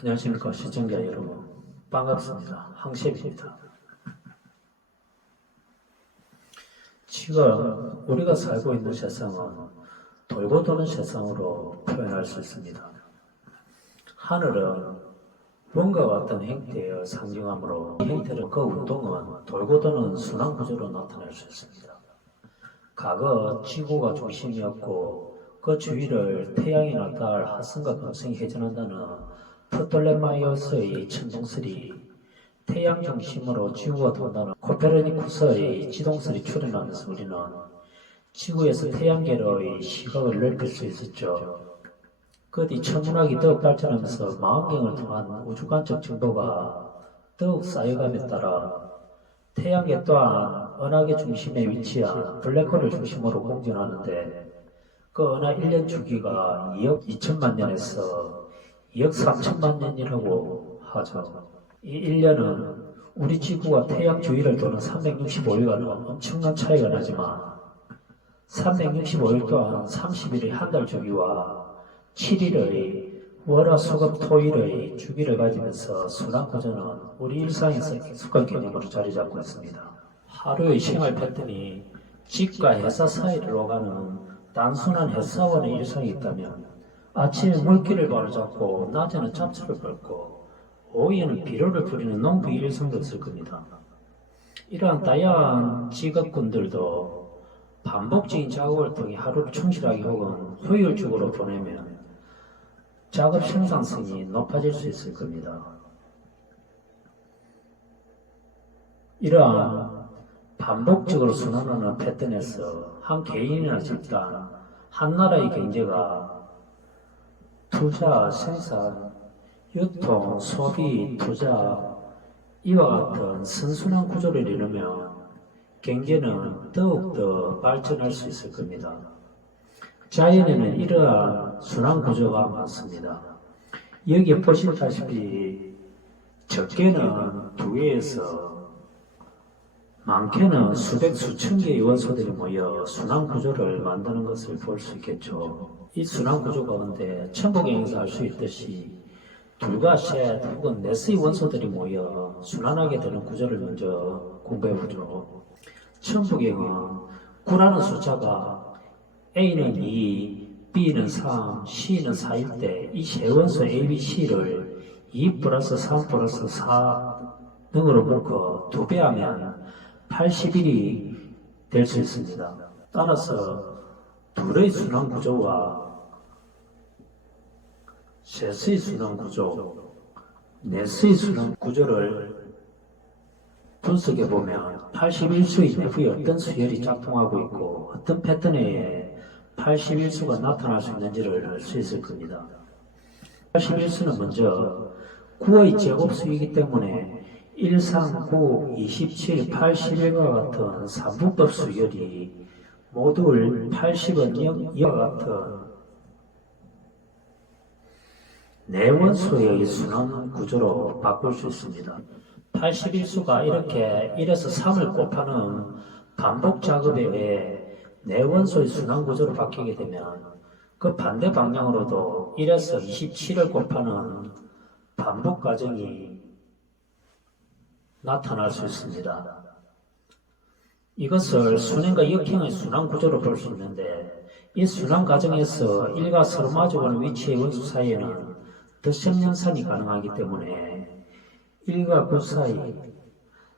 안녕하십니까 시청자 여러분, 반갑습니다. 항셰입니다. 지금 우리가 살고 있는 세상은 돌고 도는 세상으로 표현할 수 있습니다. 하늘은 뭔가 어떤 행태의 상징하므로 이 행태를 그 운동은 돌고 도는 순환 구조로 나타낼 수 있습니다. 과거 지구가 중심이었고 그 주위를 태양이나 달, 화성과 금성이 회전한다는 프톨레마이오스의 천동설이 태양 중심으로 지구가 돈다는 코페르니쿠스의 지동설이 출현하면서 우리는 지구에서 태양계로의 시각을 넓힐 수 있었죠. 그 뒤 천문학이 더욱 발전하면서 망원경을 통한 우주관적 정보가 더욱 쌓여감에 따라 태양계 또한 은하계 중심에 위치한 블랙홀을 중심으로 공전하는데 그 은하 1년 주기가 2억 2천만 년에서 2억 3천만 년이라고 하죠. 이 1년은 우리 지구가 태양 주위를 도는 365일과는 엄청난 차이가 나지만 365일 동안 30일의 한 달 주기와 7일의 월화수금토일의 주기를 가지면서 순환구조는 우리 일상에서 익숙한 개념으로 자리 잡고 있습니다. 하루의 생활 패턴이 집과 회사 사이를 오가는 단순한 회사원의 일상이 있다면 아침에 물길을 바로잡고 낮에는 잡초를 밟고 오후에는 비료를 뿌리는 농부의 일상도 있을 겁니다. 이러한 다양한 직업군들도 반복적인 작업을 통해 하루를 충실하게 혹은 효율적으로 보내면 작업 생산성이 높아질 수 있을 겁니다. 이러한 반복적으로 순환하는 패턴에서 한 개인이나 집단, 한 나라의 경제가 투자, 생산, 유통, 소비, 투자 이와 같은 선순환 구조를 이루면 경제는 더욱더 발전할 수 있을 겁니다. 자연에는 이러한 순환 구조가 많습니다. 여기 보시다시피 적게는 2개에서 많게는 수백 수천 개의 원소들이 모여 순환 구조를 만드는 것을 볼 수 있겠죠. 이 순환 구조 가운데 천부경에서 알 수 있듯이 둘과 셋 혹은 넷의 원소들이 모여 순환하게 되는 구조를 먼저 공부해보죠. 천부경은 9라는 숫자가 A는 2, B는 3, C는 4일 때 이 세 원소 A, B, C를 2 플러스 3 플러스 4 등으로 묶어 2배하면 81이 될 수 있습니다. 따라서 둘의 순환 구조와 셋의 순환 구조, 넷의 순환 구조를 분석해 보면 81수의 내부에 어떤 수열이 작동하고 있고 어떤 패턴에 81수가 나타날 수 있는지를 알 수 있을 겁니다. 81수는 먼저 9의 제곱수이기 때문에 1, 3, 9, 27, 81과 같은 삼분법 수열이 모두 80은 0, 이와 같은 네원소의 순환 구조로 바꿀 수 있습니다. 81수가 이렇게 1에서 3을 곱하는 반복 작업에 의해 네원소의 순환 구조로 바뀌게 되면 그 반대 방향으로도 1에서 27을 곱하는 반복 과정이 나타날 수 있습니다. 이것을 순행과 역행의 순환 구조로 볼 수 있는데 이 순환 과정에서 1과 서로 마주보는 위치의 원소 사이에는 덧셈연산이 가능하기 때문에 1과 9 사이,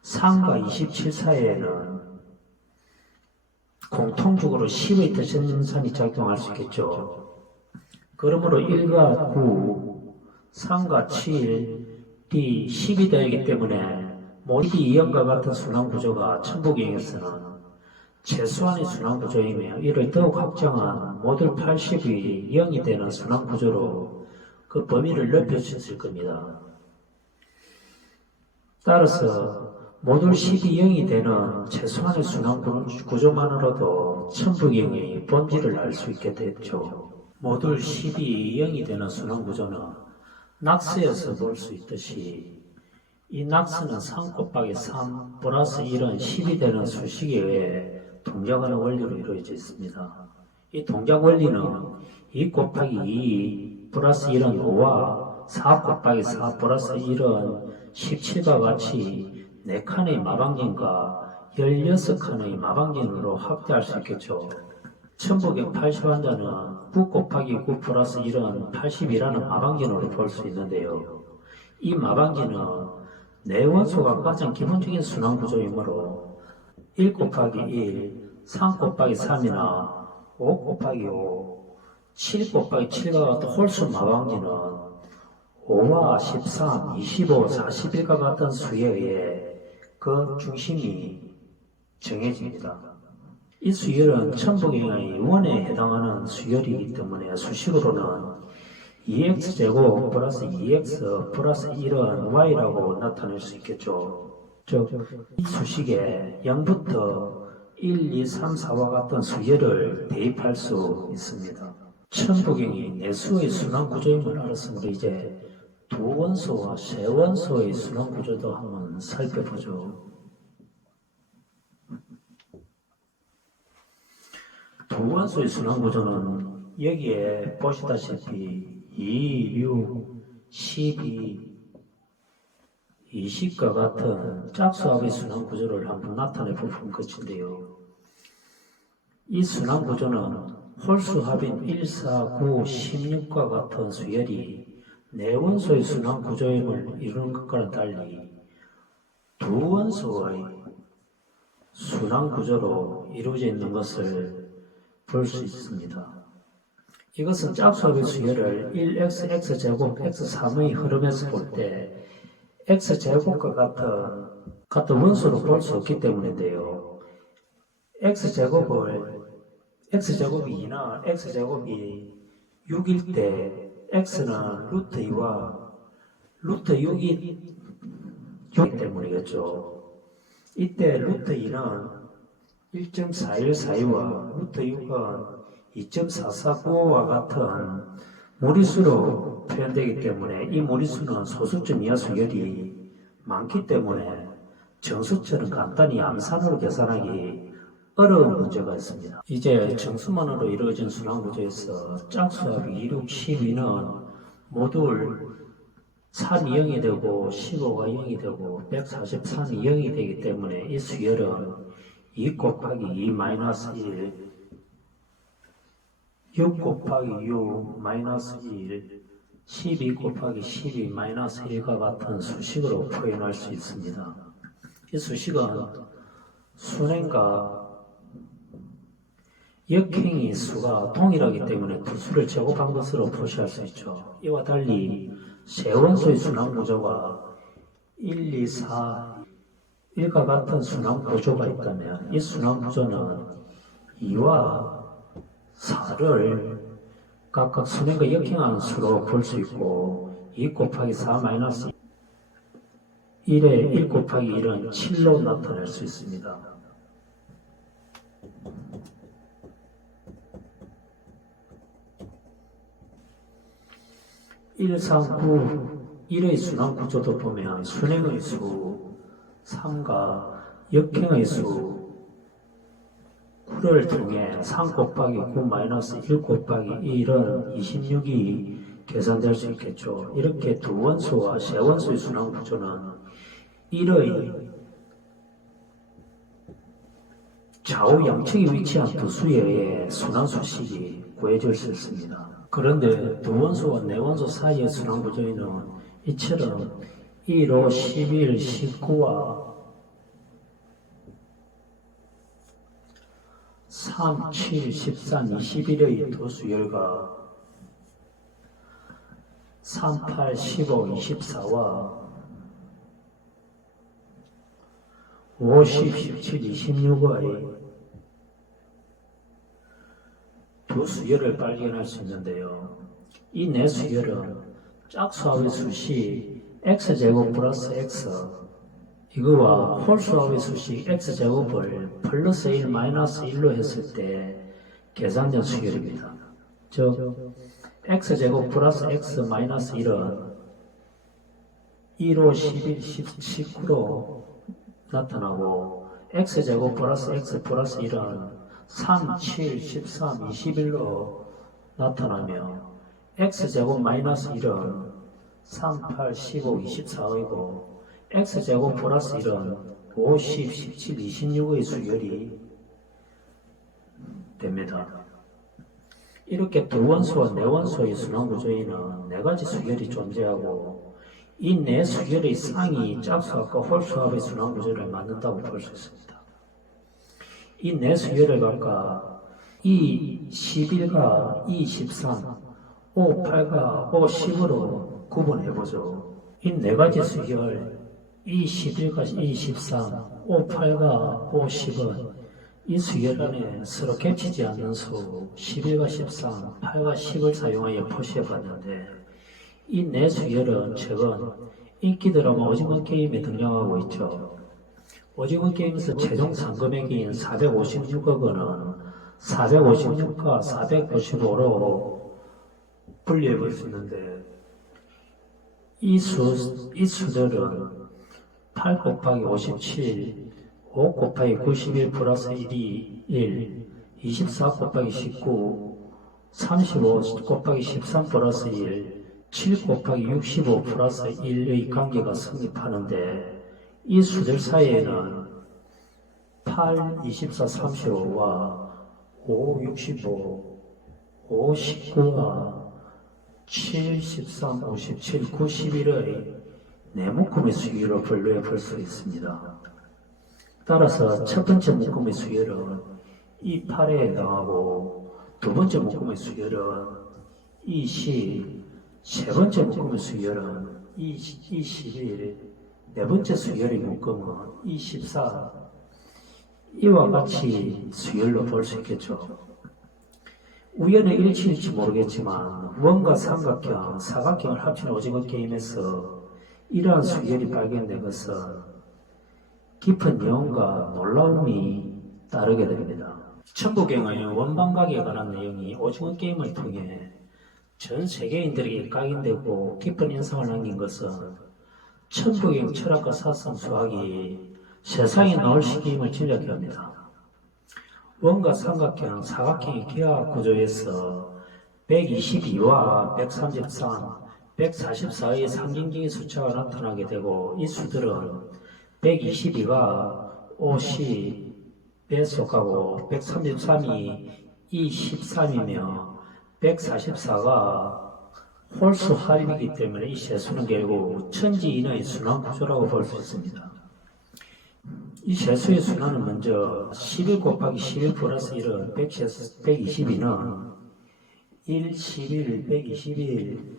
3과 27 사이에는 공통적으로 10의 덧셈연산이 작동할 수 있겠죠. 그러므로 1과 9, 3과 7, D 10이 되기 때문에 모두 2형과 같은 순환 구조가 천부경에서는 최소한의 순환 구조이며 이를 더욱 확장한 모듈 80이 0이 되는 순환 구조로 그 범위를 넓힐 수 있을 겁니다. 따라서 모듈 10이 0이 되는 최소한의 순환 구조만으로도 천부경의 본질을 알 수 있게 됐죠. 모듈 10이 0이 되는 순환 구조는 낙스에서 볼 수 있듯이 이 낙스는 3 곱하기 3 플러스 1은 10이 되는 수식에 의해 동작하는 원리로 이루어져 있습니다. 이 동작 원리는 2 곱하기 2 플러스 1은 5와 4 곱하기 4 플러스 1은 17과 같이 4칸의 마방진과 16칸의 마방진으로 확대할 수 있겠죠. 천부경 80환자는 9 곱하기 9 플러스 1은 80이라는 마방진으로 볼 수 있는데요. 이 마방진은 내원소가 가장 기본적인 순환구조이므로 1 곱하기 1, 3 곱하기 3이나 5 곱하기 5, 7 곱하기 7과 같은 홀수 마방진은 5와 13, 25, 41과 같은 수에 의해 그 중심이 정해집니다. 이 수열은 천부경의 원에 해당하는 수열이기 때문에 수식으로는 2x제곱 플러스 2x 플러스 1은 y라고 나타낼 수 있겠죠. 즉, 이 수식에 0부터 1, 2, 3, 4와 같은 수열을 대입할 수 있습니다. 천부경이 내수의 순환구조임을 알았으므로 이제 두 원소와 세 원소의 순환구조도 한번 살펴보죠. 두 원소의 순환구조는 여기에 보시다시피 2, 6, 12, 20과 같은 짝수합의 순환구조를 한번 나타내 볼 것인데요. 이 순환구조는 홀수합인 1, 4, 9, 16과 같은 수열이 네 원소의 순환구조임을 이루는 것과는 달리 두 원소의 순환구조로 이루어져 있는 것을 볼 수 있습니다. 이것은 짝수합의 수열을 1x, x제곱, x3의 흐름에서 볼 때 x제곱과 같은 원소로 볼 수 없기 때문인데요. x제곱이 2나 x제곱이 6일 때 x는 루트 2와 루트 6이 때문이겠죠. 이때 루트 2는 1.4142와 루트 6은 2.4495와 같은 무리수로 표현되기 때문에 이 무리수는 소수점 이하 수열이 많기 때문에 정수처럼 간단히 암산으로 계산하기 어려운 문제가 있습니다. 이제 정수만으로 이루어진 순환구조에서 짝수합이 2, 6, 12는 모두 3이 0이 되고 15가 0이 되고 143이 0이 되기 때문에 이 수열은 2 곱하기 2 마이너스 1, 6 곱하기 6 마이너스 1, 12 곱하기 12 마이너스 1과 같은 수식으로 표현할 수 있습니다. 이 수식은 순행과 역행의 수가 동일하기 때문에 두 수를 제곱한 것으로 표시할 수 있죠. 이와 달리 세원소의 순환구조가 1, 2, 4, 1과 같은 순환구조가 있다면 이 순환구조는 2와 4를 각각 순행과 역행하는 수로 볼 수 있고 2 곱하기 4 마이너스 1에 1 곱하기 1은 7로 나타낼 수 있습니다. 1, 3, 9, 1의 순환구조도 보면 순행의 수 3과 역행의 수 9를 통해 3 곱하기 9 마이너스 1 곱하기 1은 26이 계산될 수 있겠죠. 이렇게 두 원소와 세 원소의 순환구조는 1의 좌우 양측에 위치한 두 수에 의해 순환수식이 구해질 수 있습니다. 그런데 두 원소와 네 원소 사이의 순환구조에는 이처럼 1, 5, 11, 19와 3, 7, 13, 21의 두 수열과 3, 8, 15, 24와 5, 10, 17, 26의 두 수열을 발견할 수 있는데요. 이 네 수열은 짝수합의 수식 x제곱 플러스 x 이거와 홀수합의 수식 x제곱을 플러스 1 마이너스 1로 했을 때 계산된 수열입니다. 즉 x제곱 플러스 x 마이너스 1은 1, 5, 11, 19로 나타나고 x제곱 플러스 x 플러스 1은 3, 7, 13, 21로 나타나며 x제곱 마이너스 1은 3, 8, 15, 24이고 x제곱 플러스 1은 5, 10, 17, 26의 수열이 됩니다. 이렇게 두 원소와 네 원소의 순환구조에는 네 가지 수열이 존재하고 이 네 수열의 쌍이 짝수합과 홀수합의 순환구조를 만든다고 볼 수 있습니다. 이 네 수열을 각각 E11과 E13, O8과 O10으로 구분해보죠. 이 네 가지 수열 E11과 E13, O8과 O10은 이 수열 안에 서로 겹치지 않는 수 11과 13, 8과 10을 사용하여 표시해봤는데 이 네 수열은 최근 인기 드라마 오징어 게임에 등장하고 있죠. 오징어 게임에서 최종 상금액인 456억 원은 456과 455로 분리해볼 수 있는데 이 수들은 8 곱하기 57, 5 곱하기 91 플러스 1이 1, 24 곱하기 19, 35 곱하기 13 플러스 1, 7 곱하기 65 플러스 1의 관계가 성립하는데 이 수들 사이에는 8, 24, 35와 5, 65, 5, 19와 7, 13, 57, 91의 네 묶음의 수열을 분류해 볼 수 있습니다. 따라서 첫 번째 묶음의 수열은 이 8에 해당하고 두 번째 묶음의 수열은 이 10, 세 번째 묶음의 수열은 이 11, 네 번째 수열의 묶음은 이 14, 이와 같이 수열로 볼 수 있겠죠. 우연의 일치일지 모르겠지만 원과 삼각형, 사각형을 합친 오징어 게임에서 이러한 수열이 발견된 것은 깊은 여운과 놀라움이 따르게 됩니다. 천부경의 원방각에 관한 내용이 오징어 게임을 통해 전 세계인들에게 각인되고 깊은 인상을 남긴 것은 천부경 철학과 사상 수학이 세상에 나올 시기임을 짐작케 합니다. 원과 삼각형, 사각형의 기하 구조에서 122와 133, 144의 상징적인 숫자가 나타나게 되고 이 수들은 122가 50에 속하고 133이 E13이며 144가 홀수 합이기 때문에 이 세수는 결국 천지인의 순환 구조라고 볼 수 있습니다. 이 세수의 순환은 먼저 11 곱하기 11 플러스 1은 122는 1, 11, 121,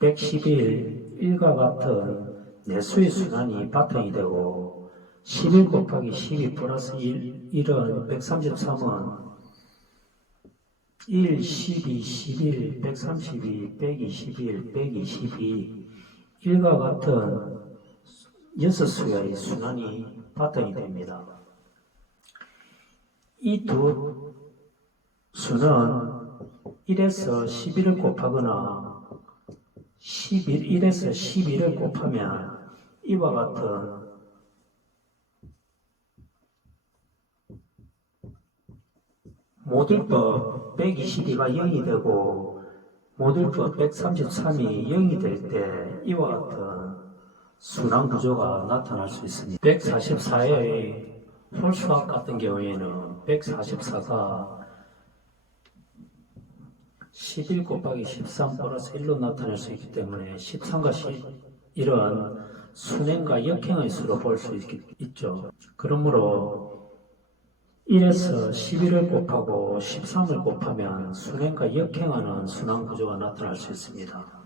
111, 1과 같은 내수의 순환이 바탕이 되고 11 곱하기 12 플러스 1은 133은 1, 12, 11, 132, 121, 122, 1과 같은 6수의 순환이 바탕이 됩니다. 이 두 수는 1에서 11을 곱하거나 1에서 11을 곱하면 이와 같은 모듈법 122가 0이 되고 모듈법 133이 0이 될 때 이와 같은 순환 구조가 나타날 수 있습니다. 144의 홀수합 같은 경우에는 144가 11 곱하기 13 플러스 1로 나타날 수 있기 때문에 13과 11은 순행과 역행의 수로 볼 수 있죠. 그러므로 1에서 11을 곱하고 13을 곱하면 순행과 역행하는 순환 구조가 나타날 수 있습니다.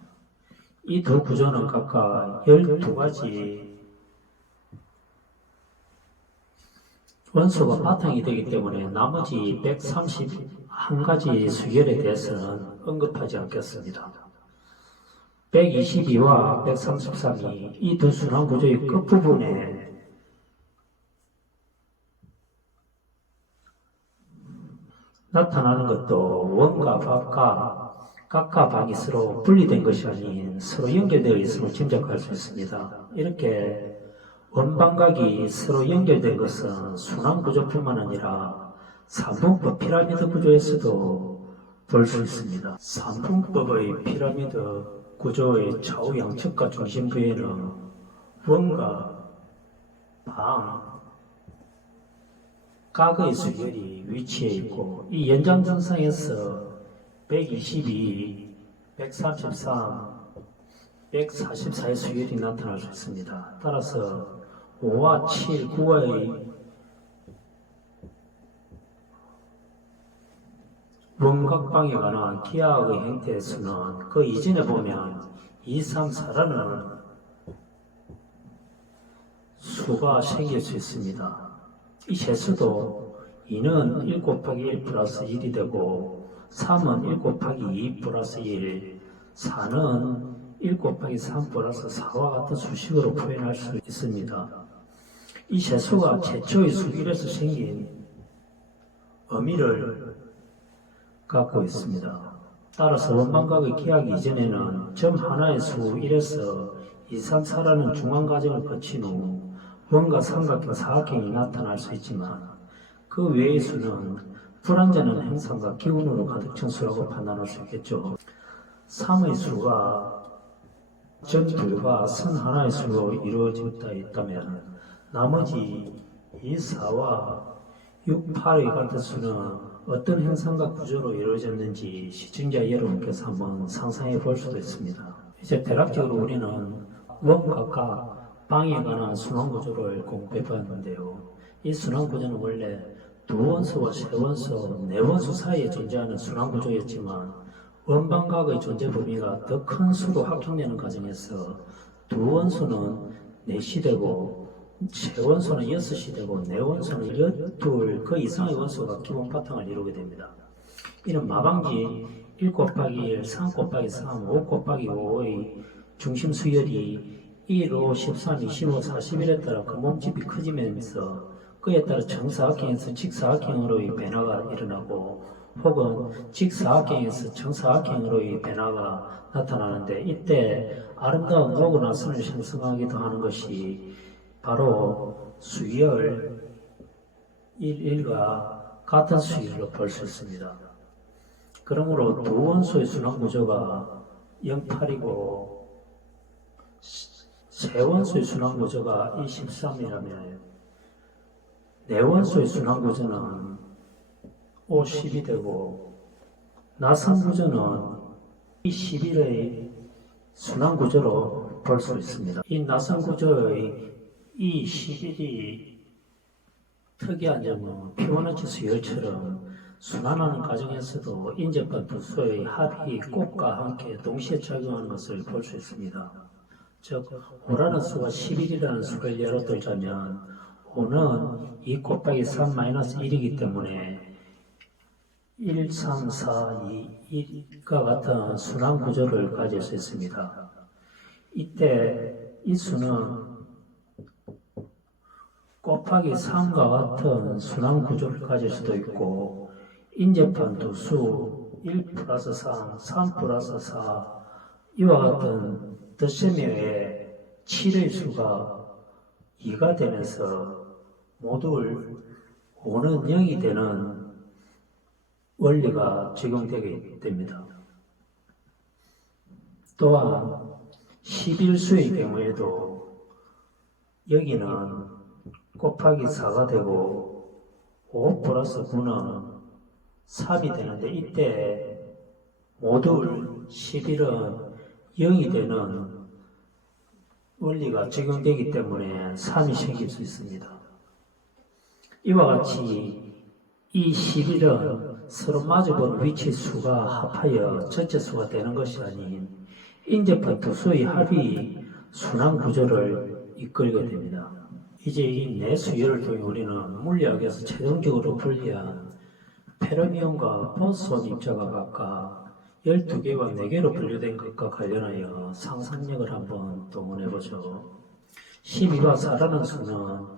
이 두 구조는 각각 12가지 원소가 바탕이 되기 때문에 나머지 131가지 수열에 대해서는 언급하지 않겠습니다. 122와 133이 이 두 순환 구조의 끝부분에 나타나는 것도 원과 각과 박이 서로 분리된 것이 아닌 서로 연결되어 있음을 짐작할 수 있습니다. 이렇게 원방각이 서로 연결된 것은 순환 구조뿐만 아니라 삼분법 피라미드 구조에서도 볼 수 있습니다. 삼분법의 피라미드 구조의 좌우 양측과 중심 부위에는 원과 방, 각의 수열이 위치해 있고 이 연장선상에서 122, 133, 144의 수열이 나타날 수 있습니다. 따라서 5와 7, 9의 원각방에 관한 기하학의 형태에서는 그 이전에 보면 2, 3, 4라는 수가 생길 수 있습니다. 이 재수도 2는 1 곱하기 1 플러스 1이 되고 3은 1 곱하기 2 플러스 1, 4는 1 곱하기 3 플러스 4와 같은 수식으로 표현할 수 있습니다. 이 재수가 최초의 수 1에서 생긴 의미를 갖고 있습니다. 따라서 원방각의 기하학 이전에는 점 하나의 수 1에서 2, 3, 4라는 중앙 과정을 거친 후 원과 삼각형, 사각형이 나타날 수 있지만 그 외의 수는 불완전한 행성과 기운으로 가득 찬 수라고 판단할 수 있겠죠. 3의 수가 점 둘과 선 하나의 수로 이루어졌다 있다면 나머지 2, 4와 6, 8의 같은 수는 어떤 형상과 구조로 이루어졌는지 시청자 여러분께서 한번 상상해 볼 수도 있습니다. 이제 대략적으로 우리는 원과 각, 방에 관한 순환구조를 공부해 봤는데요. 이 순환구조는 원래 두 원소와 세 원소, 네 원소 사이에 존재하는 순환구조였지만 원방각의 존재 범위가 더 큰 수로 확장되는 과정에서 두 원소는 4시 되고 세 원소는 6시 되고 네 원소는 12, 그 이상의 원소가 기본 바탕을 이루게 됩니다. 이는 마방지 1 곱하기 1, 3 곱하기 3, 5 곱하기 5의 중심 수열이 1, 5, 13, 25, 41에 따라 그 몸집이 커지면서 그에 따라 정사각형에서 직사각형으로의 변화가 일어나고 혹은 직사각형에서 정사각형으로의 변화가 나타나는데 이때 아름다운 노고나 선을 형성하기도 하는 것이 바로 수열 1과 같은 수열로 볼 수 있습니다. 그러므로 두 원소의 순환구조가 0, 8이고 세 원소의 순환구조가 13이라면 네 원소의 순환구조는 5, 10이 되고 나선구조는 11의 순환구조로 볼 수 있습니다. 이 나선구조의 이 11이 특이한 점은 피보나치 수열처럼 순환하는 과정에서도 인접한 두 수의 합이 곱과 함께 동시에 작용하는 것을 볼 수 있습니다. 즉 5라는 수가 11이라는 수를 예로 들자면 5는 2 곱하기 3 마이너스 1이기 때문에 1, 3, 4, 2, 1과 같은 순환 구조를 가질 수 있습니다. 이때 이 수는 곱하기 3과 같은 순환 구조를 가질 수도 있고 인접한 두 수 1 플러스 3, 3 플러스 4 이와 같은 덧셈의 7의 수가 2가 되면서 모두 5는 0이 되는 원리가 적용되게 됩니다. 또한 11수의 경우에도 여기는 곱하기 4가 되고 5 플러스 9는 3이 되는데 이때 모두 11은 0이 되는 원리가 적용되기 때문에 3이 생길 수 있습니다. 이와 같이 이 11은 서로 마주보는 위치 수가 합하여 전체 수가 되는 것이 아닌 인접한 두 수의 합이 순환 구조를 이끌게 됩니다. 이제 이 네 수열을 통해 우리는 물리학에서 최종적으로 분리한 페르미온과 보손 입자가 각각 12개와 4개로 분류된 것과 관련하여 상상력을 한번 동원해보죠. 12와 4라는 수는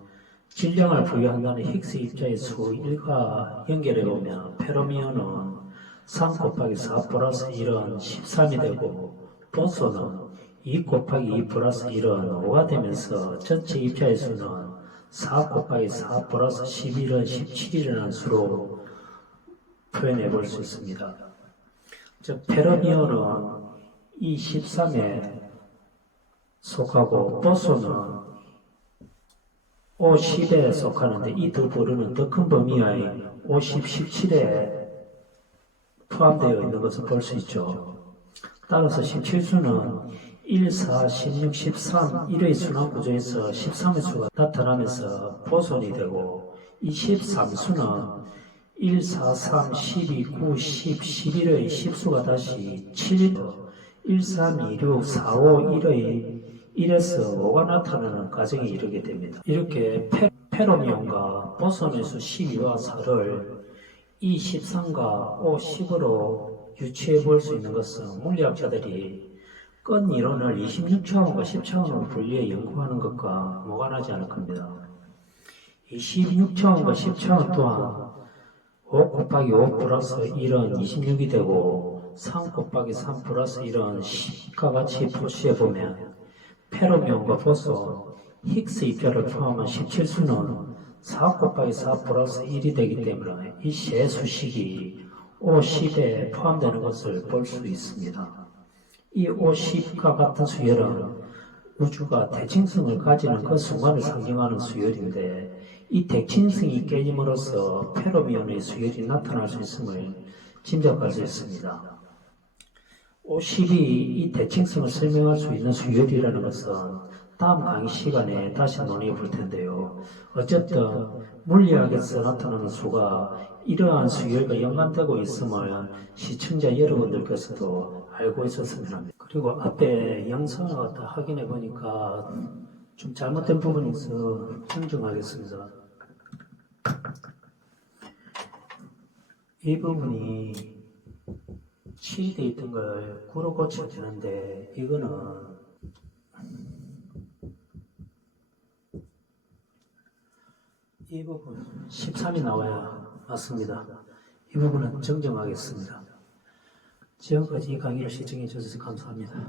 질량을 부여한다는 힉스 입자의 수 1과 연결해보면 페르미온은 3 곱하기 4 플러스 1은 13이 되고 보손은 2 곱하기 2 플러스 1은 5가 되면서 전체 입자의 수는 4 곱하기 4 플러스 11은 17이라는 수로 표현해 볼 수 있습니다. 즉 페르미온은 이 13에 속하고 보수는 O10에 속하는데 이 두 부류는 더 큰 범위의 O10, 17에 포함되어 있는 것을 볼 수 있죠. 따라서 17수는 1, 4, 16, 13, 1의 순환 구조에서 13의 수가 나타나면서 보존이 되고 이 13수는 1, 4, 3, 12, 9, 10, 11의 10수가 다시 7, 1, 3, 2, 6, 4, 5, 1의 1에서 5가 나타나는 과정에 이르게 됩니다. 이렇게 페로미온과 보손의 수 12와 4를 이 13과 O 10으로 유추해 볼 수 있는 것은 물리학자들이 건 이론을 26차원과 10차원으로 분리해 연구하는 것과 무관하지 않을 겁니다. 26차원과 10차원 또한 5 곱하기 5 플러스 1은 26이 되고 3 곱하기 3 플러스 1은 10과 같이 표시해 보면 페로미온과 보손, 힉스 입자를 포함한 17수는 4 곱하기 4 플러스 1이 되기 때문에 이 세 수식이 O10에 포함되는 것을 볼 수 있습니다. 이 O10과 같은 수열은 우주가 대칭성을 가지는 그 순간을 상징하는 수열인데 이 대칭성이 깨짐으로써 페로미온의 수열이 나타날 수 있음을 짐작할 수 있습니다. O10이 이 대칭성을 설명할 수 있는 수열이라는 것은 다음 강의 시간에 다시 논의해 볼 텐데요. 어쨌든 물리학에서 나타나는 수가 이러한 수열과 연관되고 있음을 시청자 여러분들께서도 알고 있었으면 합니다. 그리고 앞에 영상을 다 확인해 보니까 좀 잘못된 부분이 있어 정정하겠습니다. 이 부분이 7이 되어 있던 걸 9로 고쳐야 되는데 이거는 이 부분 13이 나와야 맞습니다. 이 부분은 정정하겠습니다. 지금까지 이 강의를 시청해 주셔서 감사합니다.